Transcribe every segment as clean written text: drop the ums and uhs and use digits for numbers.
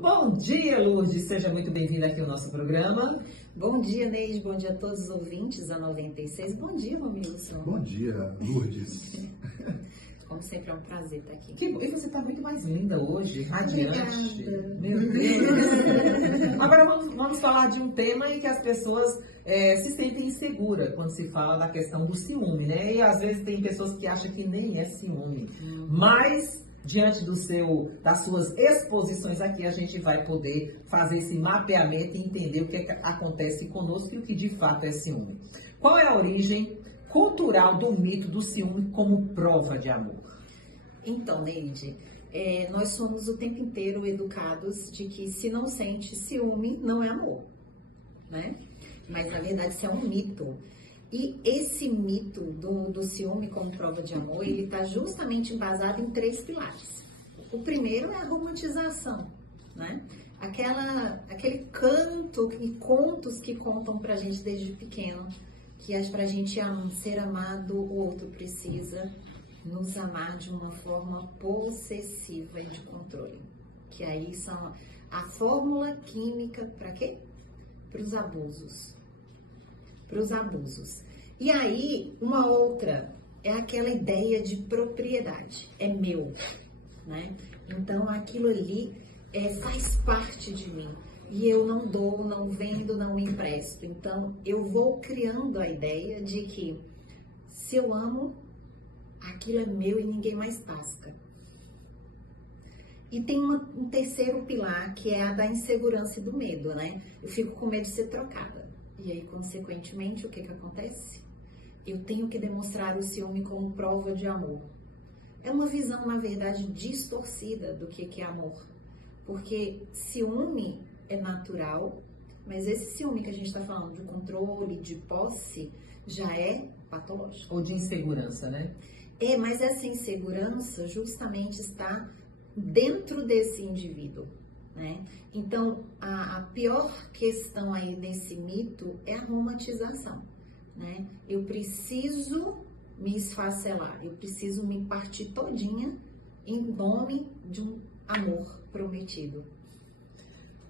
Bom dia, Lourdes. Seja muito bem-vinda aqui ao nosso programa. Bom dia, Neide. Bom dia a todos os ouvintes da 96. Bom dia, Romilson. Bom dia, Lourdes. Como sempre, é um prazer estar aqui. E você está muito mais linda hoje, radiante. Obrigada. Meu Deus. Agora vamos falar de um tema em que as pessoas se sentem inseguras quando se fala da questão do ciúme, né? E às vezes tem pessoas que acham que nem é ciúme. Mas, diante das suas exposições aqui, a gente vai poder fazer esse mapeamento e entender o que acontece conosco e o que de fato é ciúme. Qual é a origem cultural do mito do ciúme como prova de amor? Então, Neide, nós somos o tempo inteiro educados de que se não sente ciúme, não é amor, né? Mas, na verdade, isso é um mito. E esse mito do ciúme como prova de amor, ele está justamente embasado em 3 pilares. O primeiro é a romantização, né? Aquele canto e contos que contam pra gente desde pequeno, que pra gente ser amado, o outro precisa nos amar de uma forma possessiva e de controle. Que aí são a fórmula química para quê? Para os abusos. E aí, uma outra é aquela ideia de propriedade. É meu, né? Então, aquilo ali faz parte de mim. E eu não dou, não vendo, não empresto. Então, eu vou criando a ideia de que se eu amo, aquilo é meu e ninguém mais tasca. E tem um terceiro pilar, que é a da insegurança e do medo, né? Eu fico com medo de ser trocada. E aí, consequentemente, o que acontece? Eu tenho que demonstrar o ciúme como prova de amor. É uma visão, na verdade, distorcida do que é amor. Porque ciúme é natural, mas esse ciúme que a gente está falando de controle, de posse, já é patológico. Ou de insegurança, né? Mas essa insegurança justamente está dentro desse indivíduo, né? Então, a pior questão aí nesse mito é a romantização, né? Eu preciso me esfacelar, eu preciso me partir todinha em nome de um amor prometido.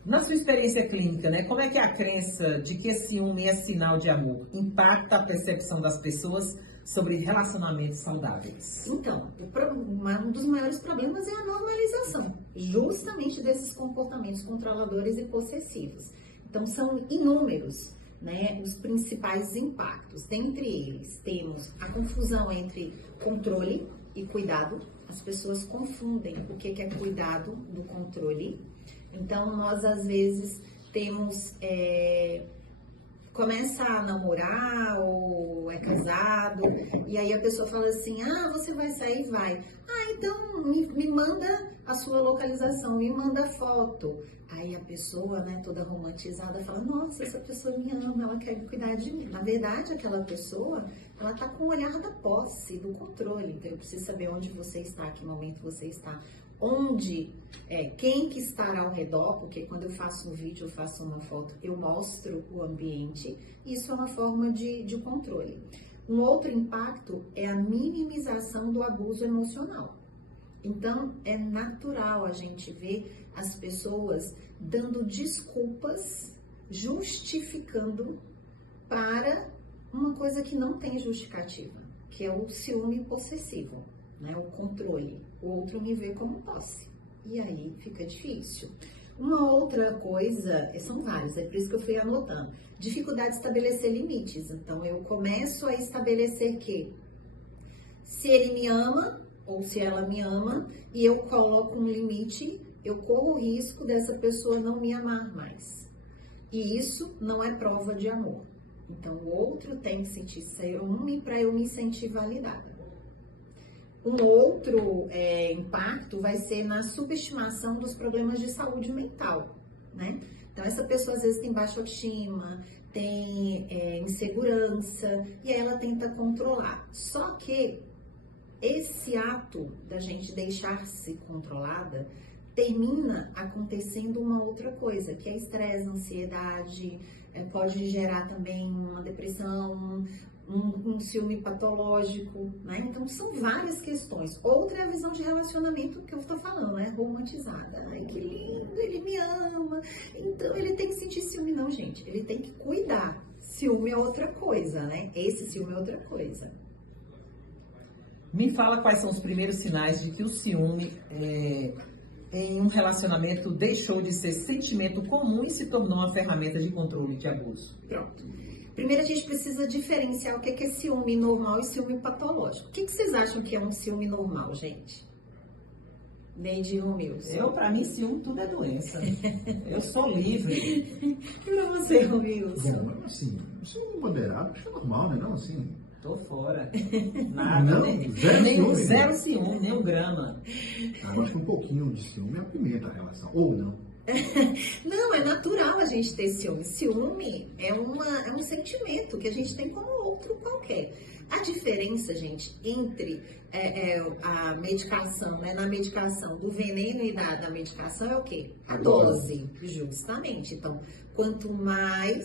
Na sua experiência clínica, né, como é que a crença de que ciúme é sinal de amor impacta a percepção das pessoas sobre relacionamentos saudáveis? Então, um dos maiores problemas é a normalização, justamente desses comportamentos controladores e possessivos. Então, são inúmeros, né, os principais impactos. Dentre eles, temos a confusão entre controle e cuidado. As pessoas confundem o que é cuidado do controle. Então, nós, às vezes, começa a namorar ou é casado, e aí a pessoa fala assim, você vai sair? Vai. Então me manda a sua localização, me manda foto. Aí a pessoa, né, toda romantizada, fala, nossa, essa pessoa me ama, ela quer cuidar de mim. Na verdade, aquela pessoa, ela tá com o olhar da posse, do controle. Então, eu preciso saber onde você está, que momento você está, quem que está ao redor, porque quando eu faço um vídeo, eu faço uma foto, eu mostro o ambiente. Isso é uma forma de controle. Um outro impacto é a minimização do abuso emocional. Então, é natural a gente ver as pessoas dando desculpas, justificando para uma coisa que não tem justificativa, que é o ciúme possessivo, né? O controle. O outro me vê como posse. E aí fica difícil. Uma outra coisa, são várias, é por isso que eu fui anotando. Dificuldade de estabelecer limites. Então, eu começo a estabelecer que se ele me ama ou se ela me ama e eu coloco um limite, eu corro o risco dessa pessoa não me amar mais. E isso não é prova de amor. Então, o outro tem que sentir ciúme para eu me sentir validada. Um outro impacto vai ser na subestimação dos problemas de saúde mental, né? Então, essa pessoa às vezes tem baixa autoestima, tem insegurança, e aí ela tenta controlar. Só que esse ato da gente deixar-se controlada termina acontecendo uma outra coisa, que é estresse, ansiedade, pode gerar também uma depressão, um ciúme patológico, né? Então, são várias questões. Outra é a visão de relacionamento que eu estou falando, né? Romantizada. Ai, que lindo, ele me ama. Então, ele tem que sentir ciúme. Não, gente. Ele tem que cuidar. Ciúme é outra coisa, né? Esse ciúme é outra coisa. Me fala quais são os primeiros sinais de que o ciúme em um relacionamento deixou de ser sentimento comum e se tornou uma ferramenta de controle e de abuso. Pronto. Primeiro, a gente precisa diferenciar o que é ciúme normal e ciúme patológico. O que vocês acham que é um ciúme normal, gente? Neide e Romilson. Pra mim, ciúme tudo é doença. Eu sou livre. E pra você, Romilson? Bom, assim, isso é moderado, acho que é normal, né? Não, assim. Tô fora. Nada. Não, zero ciúme. Zero ciúme, nem um grama. Eu acho que um pouquinho de ciúme apimenta a relação. Ou não. Não, é natural a gente ter ciúme. Ciúme é um sentimento que a gente tem como outro qualquer. A diferença, gente, entre a medicação, né, na medicação do veneno e da medicação é o quê? A dose, justamente. Então, quanto mais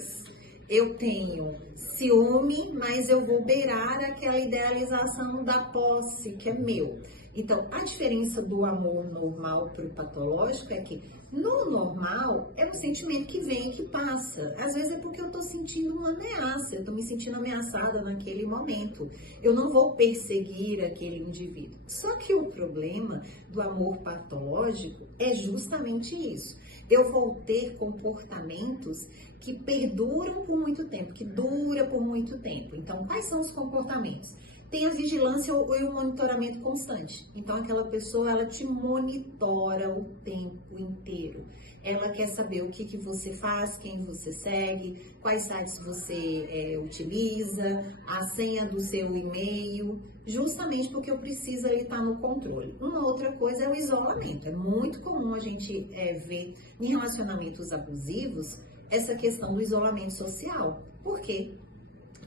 eu tenho ciúme, mais eu vou beirar aquela idealização da posse, que é meu. Então, a diferença do amor normal para o patológico é que no normal é um sentimento que vem e que passa. Às vezes é porque eu estou sentindo uma ameaça, eu estou me sentindo ameaçada naquele momento. Eu não vou perseguir aquele indivíduo. Só que o problema do amor patológico é justamente isso. Eu vou ter comportamentos que perduram por muito tempo, que dura por muito tempo. Então, quais são os comportamentos? Tem a vigilância e o monitoramento constante. Então, aquela pessoa, ela te monitora o tempo inteiro. Ela quer saber o que você faz, quem você segue, quais sites você utiliza, a senha do seu e-mail, justamente porque eu preciso ali estar no controle. Uma outra coisa é o isolamento. É muito comum a gente ver em relacionamentos abusivos essa questão do isolamento social. Por quê?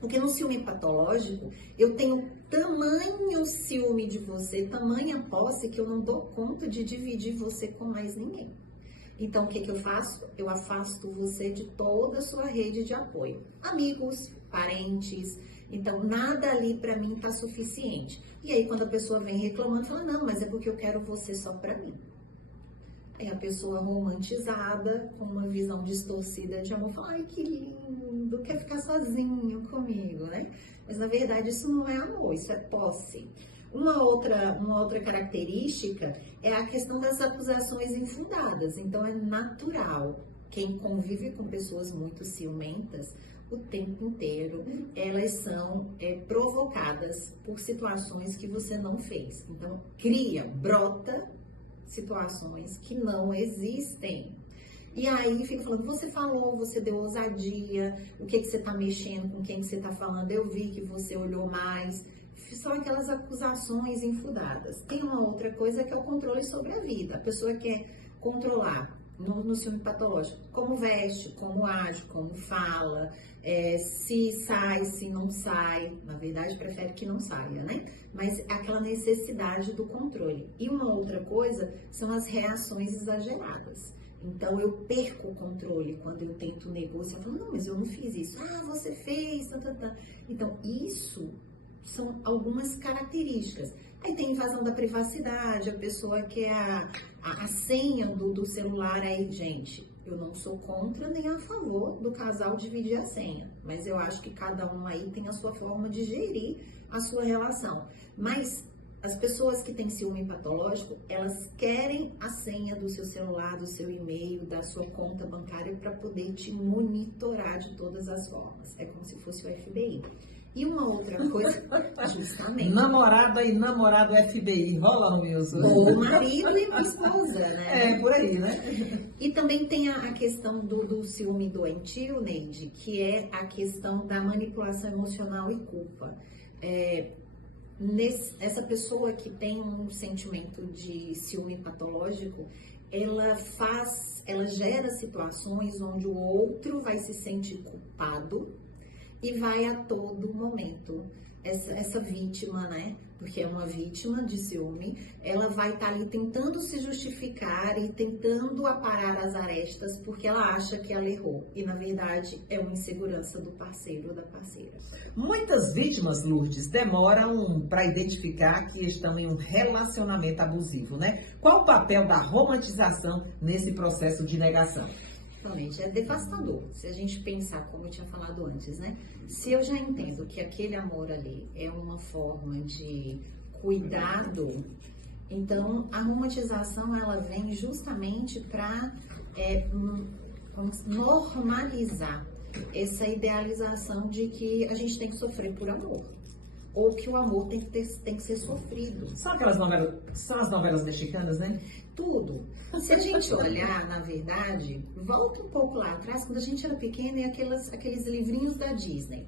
Porque no ciúme patológico, eu tenho tamanho ciúme de você, tamanha posse, que eu não dou conta de dividir você com mais ninguém. Então, o que eu faço? Eu afasto você de toda a sua rede de apoio. Amigos, parentes. Então, nada ali para mim tá suficiente. E aí, quando a pessoa vem reclamando, fala, não, mas é porque eu quero você só para mim. Aí a pessoa romantizada, com uma visão distorcida de amor, fala, ai, que lindo, quer ficar sozinho comigo, né? Mas, na verdade, isso não é amor, isso é posse. Uma outra característica é a questão das acusações infundadas. Então, é natural. Quem convive com pessoas muito ciumentas, o tempo inteiro, elas são provocadas por situações que você não fez. Então, brota situações que não existem. E aí fica falando, você falou, você deu ousadia, o que você tá mexendo, com quem que você tá falando, eu vi que você olhou mais. São aquelas acusações infundadas. Tem uma outra coisa que é o controle sobre a vida. A pessoa quer controlar no ciúme patológico, como veste, como age, como fala, se sai, se não sai. Na verdade, prefere que não saia, né? Mas aquela necessidade do controle. E uma outra coisa são as reações exageradas. Então, eu perco o controle quando eu tento negociar. Eu falo, não, mas eu não fiz isso. Ah, você fez, Então, isso são algumas características. Aí tem invasão da privacidade, a pessoa quer a senha do celular. Aí, gente, eu não sou contra nem a favor do casal dividir a senha, mas eu acho que cada um aí tem a sua forma de gerir a sua relação. Mas as pessoas que têm ciúme patológico, elas querem a senha do seu celular, do seu e-mail, da sua conta bancária para poder te monitorar de todas as formas. É como se fosse o FBI. E uma outra coisa, justamente... Namorada e namorado FBI, rola, Wilson? Ou marido e esposa, né? Por aí, né? E também tem a questão do ciúme doentio, Neide, que é a questão da manipulação emocional e culpa. Essa pessoa que tem um sentimento de ciúme patológico, ela gera situações onde o outro vai se sentir culpado e vai a todo momento, essa vítima, né? porque é uma vítima de ciúme, ela vai estar ali tentando se justificar e tentando aparar as arestas porque ela acha que ela errou. E, na verdade, é uma insegurança do parceiro ou da parceira. Muitas vítimas, Lourdes, demoram para identificar que estão em um relacionamento abusivo, né? Qual o papel da romantização nesse processo de negação? Então, gente, é devastador. Se a gente pensar, como eu tinha falado antes, né? Se eu já entendo que aquele amor ali é uma forma de cuidado, então a romantização ela vem justamente para normalizar essa idealização de que a gente tem que sofrer por amor. Ou que o amor tem que ser sofrido. São aquelas novelas, são as novelas mexicanas, né? Tudo. Se a gente olhar, na verdade, volta um pouco lá atrás, quando a gente era pequena, e aqueles livrinhos da Disney.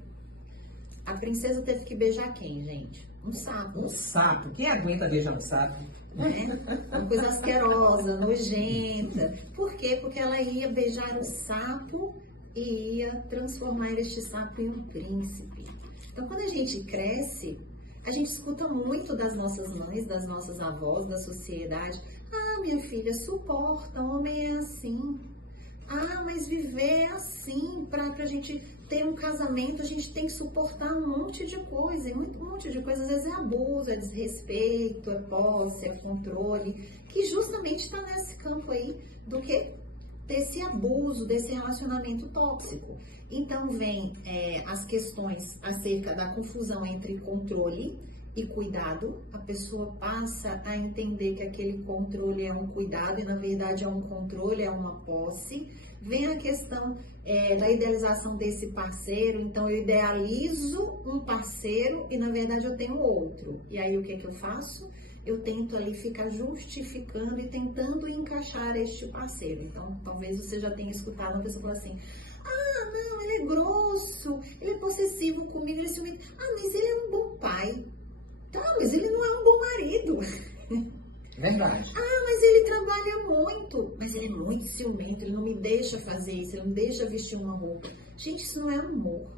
A princesa teve que beijar quem, gente? Um sapo. Um sapo. Quem aguenta beijar um sapo? Né? Uma coisa asquerosa, nojenta. Por quê? Porque ela ia beijar o sapo e ia transformar este sapo em um príncipe. Então, quando a gente cresce, a gente escuta muito das nossas mães, das nossas avós, da sociedade. Ah, minha filha, suporta, homem é assim. Ah, mas viver é assim. Para a gente ter um casamento, a gente tem que suportar um monte de coisa. E um monte de coisa, às vezes é abuso, é desrespeito, é posse, é controle. Que justamente está nesse campo aí do que desse abuso, desse relacionamento tóxico. Então, vem as questões acerca da confusão entre controle e cuidado. A pessoa passa a entender que aquele controle é um cuidado e, na verdade, é um controle, é uma posse. Vem a questão da idealização desse parceiro. Então, eu idealizo um parceiro e, na verdade, eu tenho outro. E aí, o que eu faço? Eu tento ali ficar justificando e tentando encaixar este parceiro. Então, talvez você já tenha escutado uma pessoa falar assim: ah, não, ele é grosso, ele é possessivo comigo, ele é ciumento. Ah, mas ele é um bom pai. Tá, mas ele não é um bom marido. Verdade. Ah, mas ele trabalha muito. Mas ele é muito ciumento, ele não me deixa fazer isso, ele não me deixa vestir uma roupa. Gente, isso não é amor.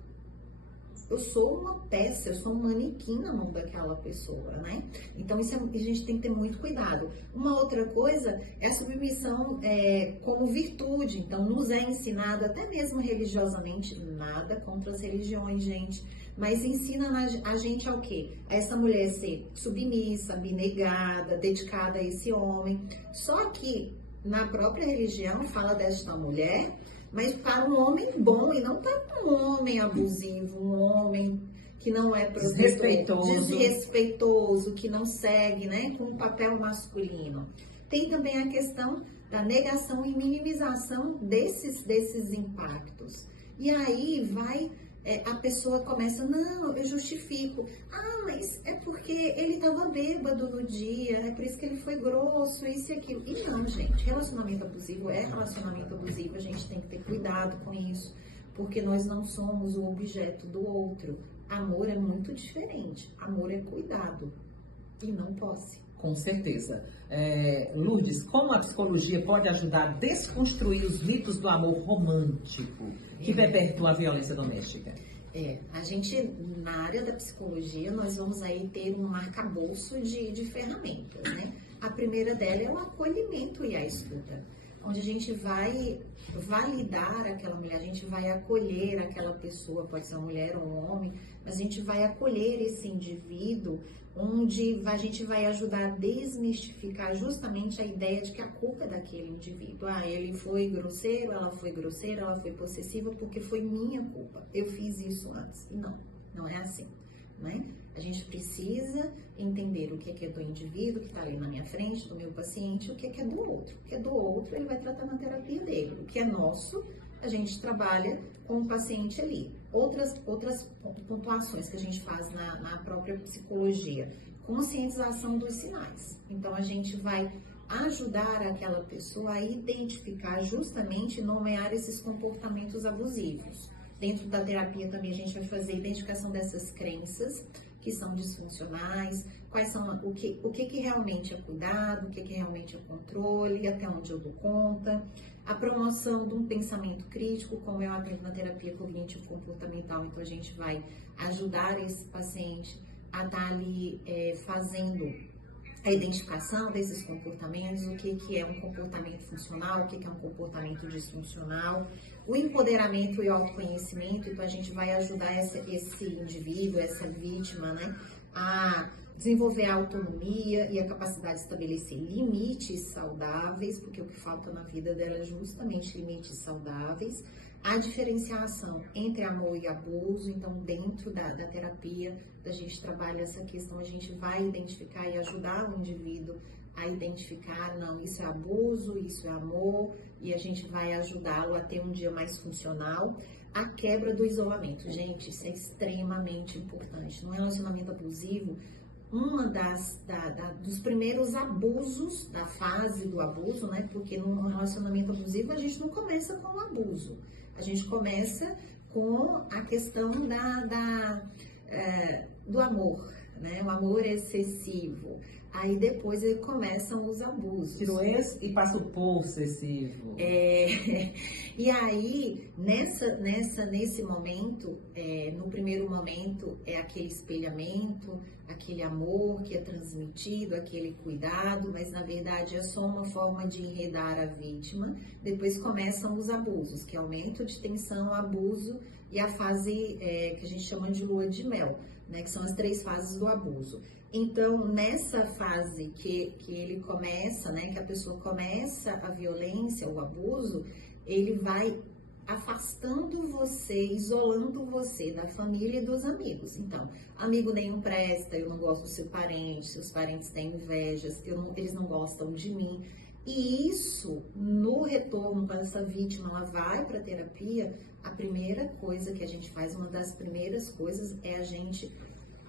Eu sou uma peça, eu sou um manequim na mão daquela pessoa, né? Então, isso a gente tem que ter muito cuidado. Uma outra coisa é a submissão como virtude. Então, nos é ensinado, até mesmo religiosamente, nada contra as religiões, gente, mas ensina a gente ao quê? A essa mulher ser submissa, abnegada, dedicada a esse homem. Só que, na própria religião, fala desta mulher, mas para um homem bom e não para um homem abusivo, um homem que não é desrespeitoso, que não segue, né, com o papel masculino. Tem também a questão da negação e minimização desses impactos. E aí a pessoa começa, não, eu justifico. Ah, mas é porque ele estava bêbado no dia, é por isso que ele foi grosso, isso e aquilo. E não, gente, relacionamento abusivo é relacionamento abusivo, a gente tem que ter cuidado com isso, porque nós não somos o objeto do outro. Amor é muito diferente, amor é cuidado e não posse. Com certeza. Lourdes, como a psicologia pode ajudar a desconstruir os mitos do amor romântico que perpetua a violência doméstica? A gente, na área da psicologia, nós vamos aí ter um arcabouço de ferramentas, né? A primeira dela é o acolhimento e a escuta, onde a gente vai validar aquela mulher, a gente vai acolher aquela pessoa, pode ser uma mulher ou um homem, mas a gente vai acolher esse indivíduo, onde a gente vai ajudar a desmistificar justamente a ideia de que a culpa é daquele indivíduo. Ah, ele foi grosseiro, ela foi grosseira, ela foi possessiva porque foi minha culpa. Eu fiz isso antes. E não é assim, né? A gente precisa entender o que é do indivíduo que está ali na minha frente, do meu paciente, e o que é do outro. O que é do outro, ele vai tratar na terapia dele. O que é nosso, a gente trabalha com o paciente ali. Outras pontuações que a gente faz na própria psicologia. Conscientização dos sinais. Então, a gente vai ajudar aquela pessoa a identificar justamente e nomear esses comportamentos abusivos. Dentro da terapia também a gente vai fazer a identificação dessas crenças que são disfuncionais, quais são o que realmente é cuidado, o que realmente é controle, até onde eu dou conta, a promoção de um pensamento crítico, como eu aprendo na terapia cognitivo-comportamental, então a gente vai ajudar esse paciente a estar ali fazendo a identificação desses comportamentos, o que é um comportamento funcional, o que é um comportamento disfuncional, o empoderamento e o autoconhecimento. Então a gente vai ajudar esse indivíduo, essa vítima, né, a desenvolver a autonomia e a capacidade de estabelecer limites saudáveis, porque o que falta na vida dela é justamente limites saudáveis. A diferenciação entre amor e abuso, então dentro da terapia, a gente trabalha essa questão, a gente vai identificar e ajudar o indivíduo a identificar, não, isso é abuso, isso é amor, e a gente vai ajudá-lo a ter um dia mais funcional. A quebra do isolamento, gente, isso é extremamente importante. No relacionamento abusivo, dos primeiros abusos, da fase do abuso, né? Porque no relacionamento abusivo a gente não começa com o abuso, a gente começa com a questão do amor, né? O amor excessivo. Aí depois começam os abusos. Tira o ex e passa o possessivo. E aí, nesse momento, no primeiro momento, é aquele espelhamento, aquele amor que é transmitido, aquele cuidado, mas na verdade é só uma forma de enredar a vítima. Depois começam os abusos, que é aumento de tensão, abuso e a fase que a gente chama de lua de mel, né, que são as 3 fases do abuso. Então, nessa fase que ele começa, né, que a pessoa começa a violência, o abuso, ele vai afastando você, isolando você da família e dos amigos. Então, amigo nenhum presta, eu não gosto do seu parente, seus parentes têm invejas, eles não gostam de mim. E isso, no retorno, quando essa vítima ela vai para a terapia, a primeira coisa que a gente faz, uma das primeiras coisas é a gente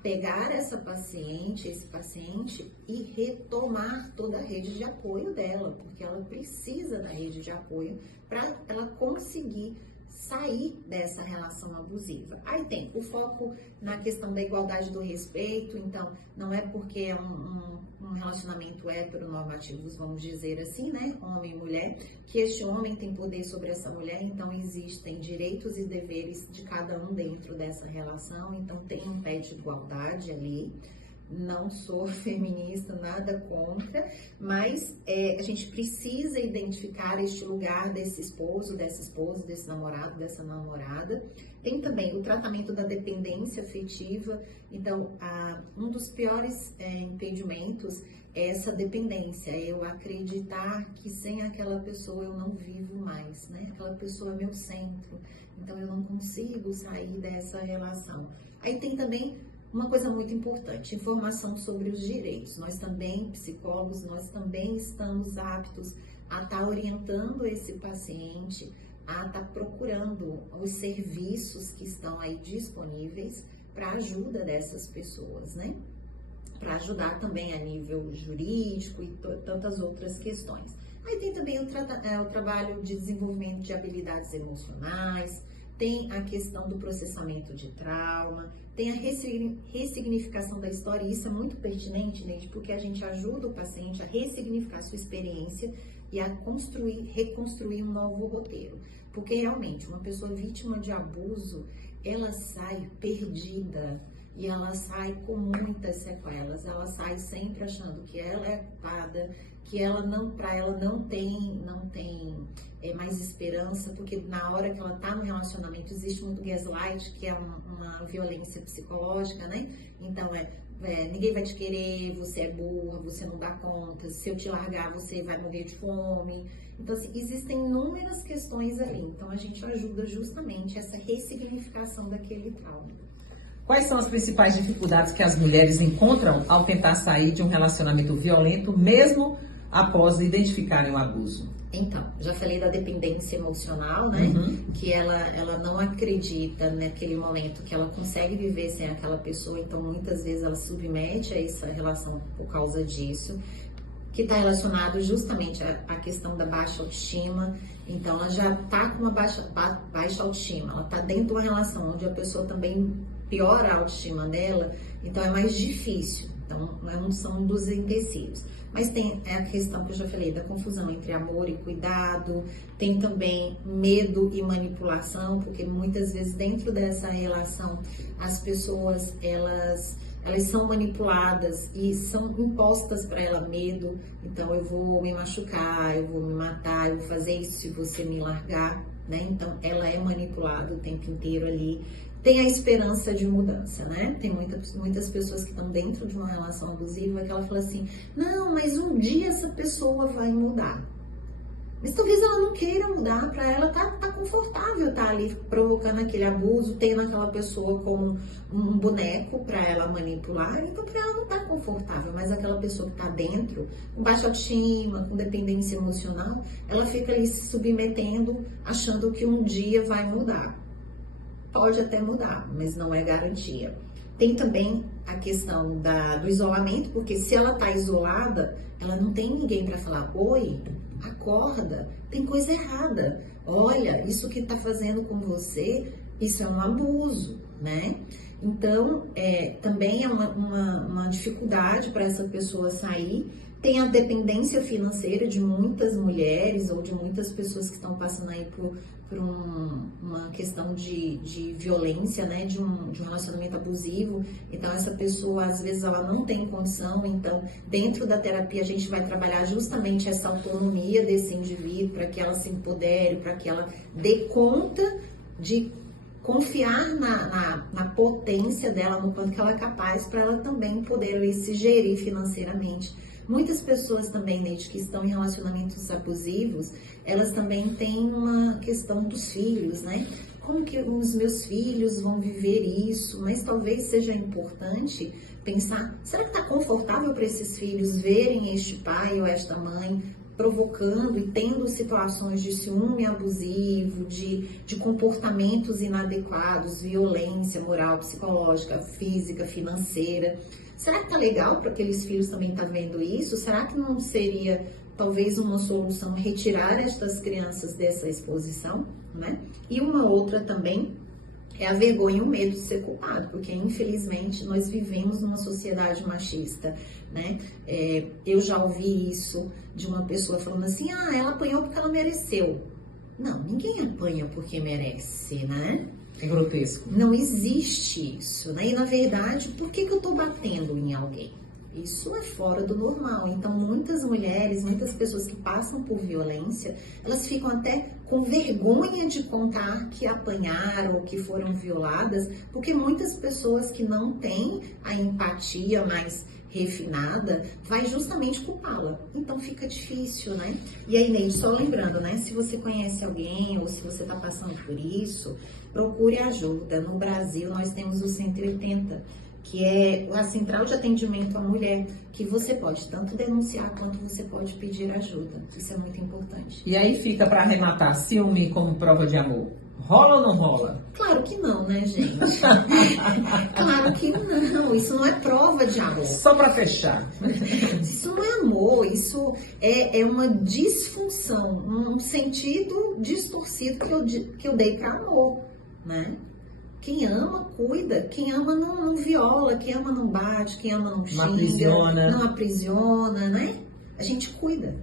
pegar esse paciente e retomar toda a rede de apoio dela, porque ela precisa da rede de apoio para ela conseguir sair dessa relação abusiva. Aí tem o foco na questão da igualdade do respeito, então não é porque é um relacionamento heteronormativo, vamos dizer assim, né, homem e mulher, que este homem tem poder sobre essa mulher, então existem direitos e deveres de cada um dentro dessa relação, então tem um pé de igualdade ali. Não sou feminista, nada contra, mas a gente precisa identificar este lugar desse esposo, dessa esposa, desse namorado, dessa namorada. Tem também o tratamento da dependência afetiva. Então, um dos piores impedimentos é essa dependência, eu acreditar que sem aquela pessoa eu não vivo mais, né? Aquela pessoa é meu centro, então eu não consigo sair dessa relação. Aí tem também uma coisa muito importante, informação sobre os direitos. Nós também, psicólogos, nós também estamos aptos a estar orientando esse paciente, a estar procurando os serviços que estão aí disponíveis para a ajuda dessas pessoas, né? Para ajudar também a nível jurídico e tantas outras questões. Aí tem também o trabalho de desenvolvimento de habilidades emocionais, tem a questão do processamento de trauma, tem a ressignificação da história, e isso é muito pertinente, gente, porque a gente ajuda o paciente a ressignificar sua experiência e a reconstruir um novo roteiro. Porque realmente, uma pessoa vítima de abuso, ela sai perdida e ela sai com muitas sequelas, ela sai sempre achando que ela é culpada, que para ela não tem mais esperança, porque na hora que ela está no relacionamento existe muito gaslight, que é uma violência psicológica, né? Então ninguém vai te querer, você é burra, você não dá conta, se eu te largar você vai morrer de fome. Então assim, existem inúmeras questões ali, então a gente ajuda justamente essa ressignificação daquele trauma. Quais são as principais dificuldades que as mulheres encontram ao tentar sair de um relacionamento violento, mesmo após identificarem o abuso? Então, já falei da dependência emocional, né? Que ela não acredita naquele momento que ela consegue viver sem aquela pessoa, então muitas vezes ela se submete a essa relação por causa disso, que está relacionado justamente à questão da baixa autoestima. Então, ela já está com uma baixa autoestima, ela está dentro de uma relação onde a pessoa também piora a autoestima dela, então é mais difícil. Então, são um dos empecilhos. Mas tem a questão que eu já falei, da confusão entre amor e cuidado, tem também medo e manipulação, porque muitas vezes dentro dessa relação as pessoas, elas elas são manipuladas e são impostas para ela medo. Então, eu vou me machucar, eu vou me matar, eu vou fazer isso se você me largar, né? Então, ela é manipulada o tempo inteiro ali. Tem a esperança de mudança, né? Tem muitas pessoas que estão dentro de uma relação abusiva que ela fala assim, não, mas um dia essa pessoa vai mudar. Mas talvez ela não queira mudar, para ela tá confortável estar ali provocando aquele abuso, tendo aquela pessoa como um boneco para ela manipular, então para ela não tá confortável, mas aquela pessoa que tá dentro, com baixa autoestima, com dependência emocional, ela fica ali se submetendo, achando que um dia vai mudar. Pode até mudar, mas não é garantia. Tem também a questão do isolamento, porque se ela tá isolada, ela não tem ninguém para falar, oi, acorda, tem coisa errada. Olha, isso que tá fazendo com você, isso é um abuso, né? Então, também é uma dificuldade para essa pessoa sair. Tem a dependência financeira de muitas mulheres ou de muitas pessoas que estão passando aí por uma questão de violência, né, de um relacionamento abusivo. Então, essa pessoa, às vezes, ela não tem condição. Então, dentro da terapia, a gente vai trabalhar justamente essa autonomia desse indivíduo para que ela se empodere, para que ela dê conta de confiar na potência dela, no quanto que ela é capaz, para ela também poder se gerir financeiramente. Muitas pessoas também, Neide, que estão em relacionamentos abusivos, elas também têm uma questão dos filhos, né? Como que os meus filhos vão viver isso? Mas talvez seja importante pensar, será que está confortável para esses filhos verem este pai ou esta mãe provocando e tendo situações de ciúme abusivo, de comportamentos inadequados, violência moral, psicológica, física, financeira? Será que tá legal para aqueles filhos também estar vendo isso? Será que não seria talvez uma solução retirar estas crianças dessa exposição, né? E uma outra também é a vergonha e o medo de ser culpado, porque infelizmente nós vivemos numa sociedade machista, né? Eu já ouvi isso de uma pessoa falando assim, ela apanhou porque ela mereceu. Não, ninguém apanha porque merece, né? É grotesco. Não existe isso, né? E na verdade, por que eu tô batendo em alguém? Isso é fora do normal. Então, muitas mulheres, muitas pessoas que passam por violência, elas ficam até com vergonha de contar que apanharam ou que foram violadas, porque muitas pessoas que não têm a empatia mais refinada, vai justamente culpá-la. Então fica difícil, né? E aí, Neide, só lembrando, né? Se você conhece alguém ou se você está passando por isso, procure ajuda. No Brasil, nós temos o 180, que é a central de atendimento à mulher, que você pode tanto denunciar quanto você pode pedir ajuda. Isso é muito importante. E aí fica para arrematar, ciúme como prova de amor. Rola ou não rola? Claro que não, né, gente? Claro que não. Isso não é prova de amor. Só para fechar. Isso não é amor, isso é uma disfunção, um sentido distorcido que eu dei para amor, né? Quem ama, cuida. Quem ama não viola, quem ama não bate, quem ama não xinga, não aprisiona, né? A gente cuida.